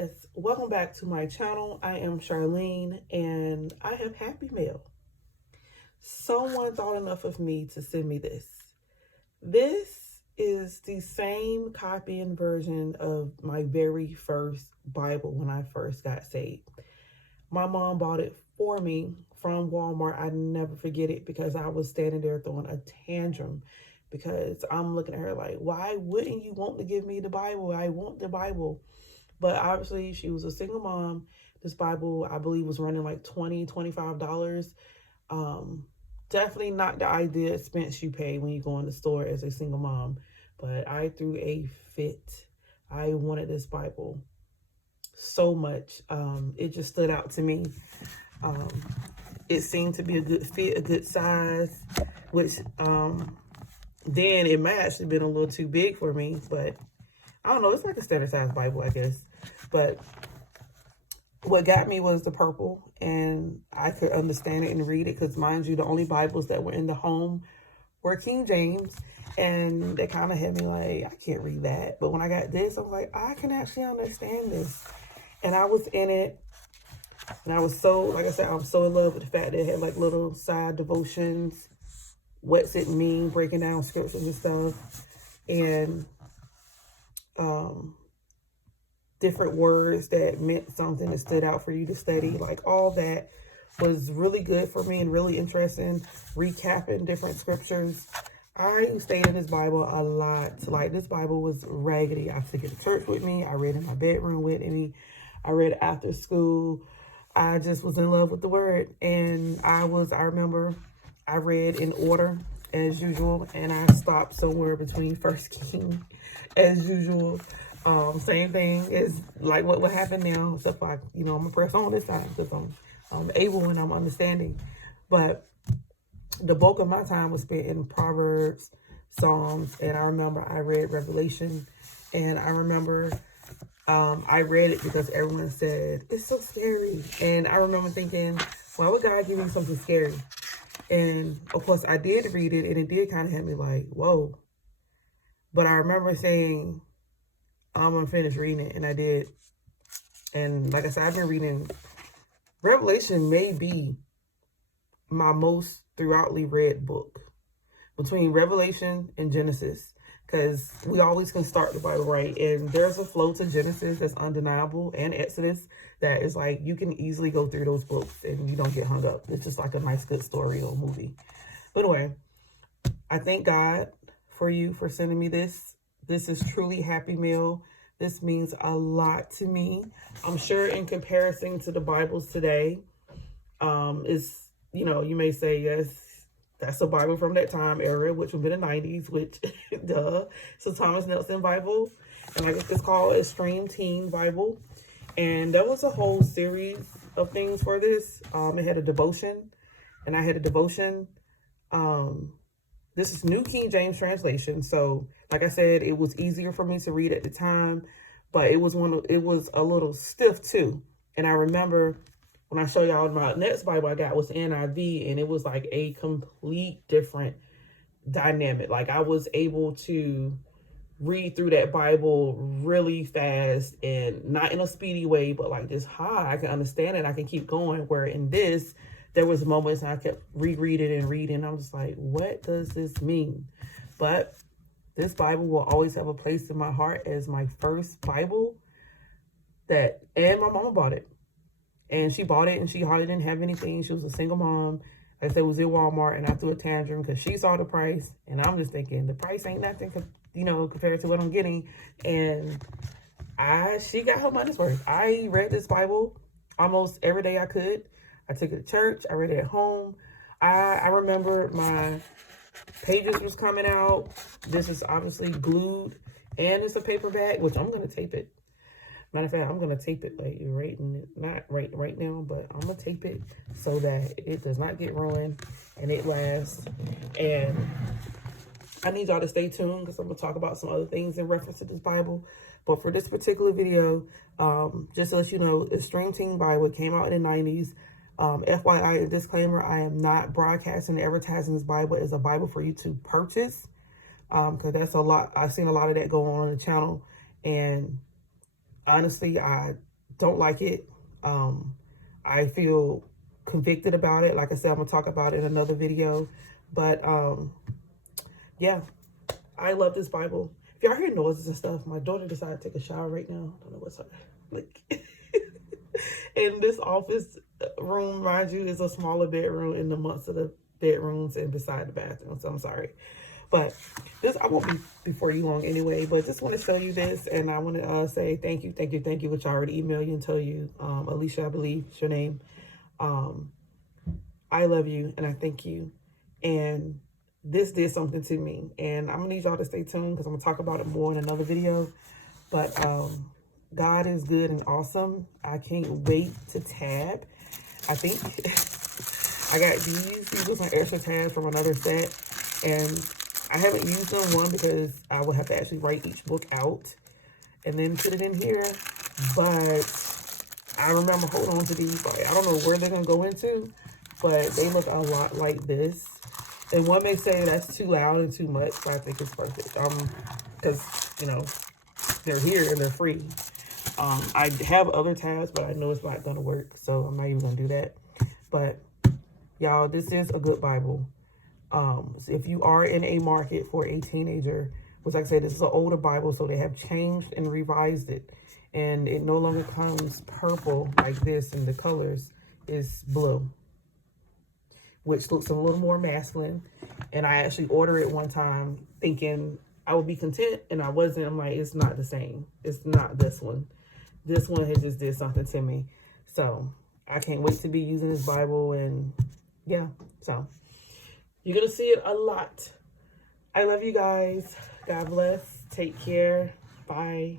guys, welcome back to my channel. I am Charlene and I have happy mail. Someone thought enough of me to send me this. This is the same copy and version of my very first Bible when I first got saved. My mom bought it for me from Walmart. I never forget it because I was standing there throwing a tantrum because I'm looking at her like, why wouldn't you want to give me the Bible? I want the Bible. But obviously, she was a single mom. This Bible, I believe, was running like $20, $25. Definitely not the ideal expense you pay when you go in the store as a single mom. But I threw a fit. I wanted this Bible so much. It just stood out to me. It seemed to be a good fit, a good size, which then it might actually been a little too big for me, but I don't know, it's like a standard size Bible, I guess. But what got me was the purple, and I could understand it and read it because, mind you, the only Bibles that were in the home were King James, and they kind of had me like, I can't read that. But when I got this, I was like, I can actually understand this. And I was in it, and I was so, like I said, I'm so in love with the fact that it had like little side devotions, what's it mean, breaking down scriptures and stuff, and different words that meant something that stood out for you to study. Like, all that was really good for me and really interesting. Recapping different scriptures. I stayed in this Bible a lot. Like, this Bible was raggedy. I took it to church with me. I read in my bedroom with me. I read after school. I just was in love with the word. And I remember I read in order as usual, and I stopped somewhere between First King as usual. Same thing is like what would happen now, except I'm gonna press on this time because I'm able and I'm understanding. But the bulk of my time was spent in Proverbs, Psalms, and I remember I read Revelation, and I remember I read it because everyone said it's so scary, and I remember thinking, why would God give me something scary? And of course I did read it, and it did kind of have me like, whoa. But I remember saying, I'm gonna finish reading it, and I did. And like I said, I've been reading Revelation. May be my most throughoutly read book between Revelation and Genesis, because we always can start the Bible right, and there's a flow to Genesis that's undeniable, and Exodus that is like you can easily go through those books and you don't get hung up. It's just like a nice good story or movie. But anyway, I thank God for you for sending me this. This is truly happy mail. This means a lot to me. I'm sure in comparison to the Bibles today, you may say, yes, that's a Bible from that time era, which would be the 90s, which, duh. It's a Thomas Nelson Bible. And I guess it's called Extreme Teen Bible. And there was a whole series of things for this. It had a devotion, and I had a devotion. This is New King James translation. So, like I said, it was easier for me to read at the time, but it was a little stiff too. And I remember when I show y'all my next Bible I got was NIV, and it was like a complete different dynamic. Like, I was able to read through that Bible really fast, and not in a speedy way, but like this I can understand it. I can keep going. Where in this, there was moments I kept rereading and reading. I'm just like, what does this mean? But this Bible will always have a place in my heart as my first Bible. And my mom bought it. And she bought it, and she hardly didn't have anything. She was a single mom. Like I said, it was in Walmart, and I threw a tantrum because she saw the price. And I'm just thinking, the price ain't nothing, compared to what I'm getting. And she got her money's worth. I read this Bible almost every day I could. I took it to church. I read it at home. I remember my pages was coming out. This is obviously glued, and it's a paperback, which I'm going to tape it. Matter of fact, I'm going to tape it like not right now, but I'm going to tape it so that it does not get ruined and it lasts. And I need y'all to stay tuned because I'm going to talk about some other things in reference to this Bible. But for this particular video, just to let you know, Extreme Teen Bible came out in the 90s. FYI, a disclaimer, I am not broadcasting and advertising this Bible as a Bible for you to purchase. Because that's a lot. I've seen a lot of that go on the channel. And honestly, I don't like it. I feel convicted about it. Like I said, I'm gonna talk about it in another video. But yeah, I love this Bible. If y'all hear noises and stuff, my daughter decided to take a shower right now. I don't know what's up. Like, and this office room, mind you, is a smaller bedroom in the months of the bedrooms and beside the bathroom. So I'm sorry. But this, I won't be before you long anyway, but just want to show you this. And I want to say thank you, which I already emailed you and tell you, Alicia, I believe is your name. I love you and I thank you. And this did something to me. And I'm going to need y'all to stay tuned because I'm going to talk about it more in another video. But God is good and awesome. I can't wait to tab. I think I got these were some extra tabs from another set. And I haven't used them, one, because I would have to actually write each book out and then put it in here. But I remember holding on to these. Like, I don't know where they're going to go into, but they look a lot like this. And one may say that's too loud and too much, but I think it's perfect. Because, you know, they're here and they're free. I have other tabs, but I know it's not going to work, so I'm not even going to do that. But, y'all, this is a good Bible. So if you are in a market for a teenager, which like I said, this is an older Bible, so they have changed and revised it. And it no longer comes purple like this, and the colors is blue, which looks a little more masculine. And I actually ordered it one time thinking I would be content, and I wasn't. I'm like, it's not the same. It's not this one. This one had just did something to me. So I can't wait to be using this Bible, and yeah, so you're going to see it a lot. I love you guys. God bless. Take care. Bye.